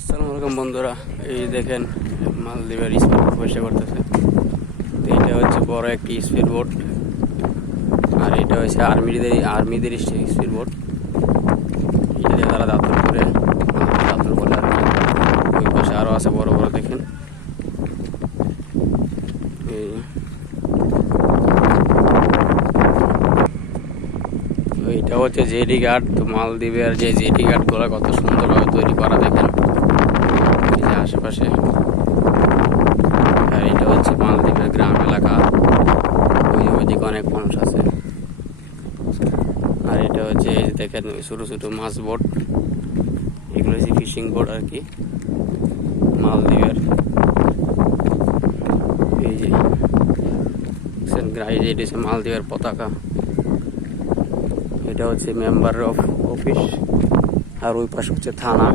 আসসালামু আলাইকুম বন্ধুরা, এই দেখেন মালদ্বীপের স্পিড বোট পরিষ্কার করতেছে। তো এটা হচ্ছে বড় একটি স্পিড বোট, আর এটা হচ্ছে আর্মিদের স্পিড বোট। এটা দিয়ে তারা দাঁতর করে আর কি। ওই পাশে আরও আছে বড় বড়, দেখেন। এইটা হচ্ছে জেডি গার্ড। তো মালদ্বীপের যে জেডি গার্ডগুলো কত সুন্দরভাবে তৈরি করা, দেখেন এই যে আশেপাশে। আর এটা হচ্ছে মালদ্বীপের গ্রাম এলাকা, ওইদিকে অনেক মানুষ আছে। আর এটা হচ্ছে এই যে দেখেন ছোটো ছোটো মাছ বোট, এগুলো হচ্ছে ফিশিং বোট আর কি মালদ্বীপের। এই যে এটা হচ্ছে মালদ্বীপের পতাকা। এটা হচ্ছে মেম্বার অফ অফিস, আর ওই পাশে হচ্ছে থানা।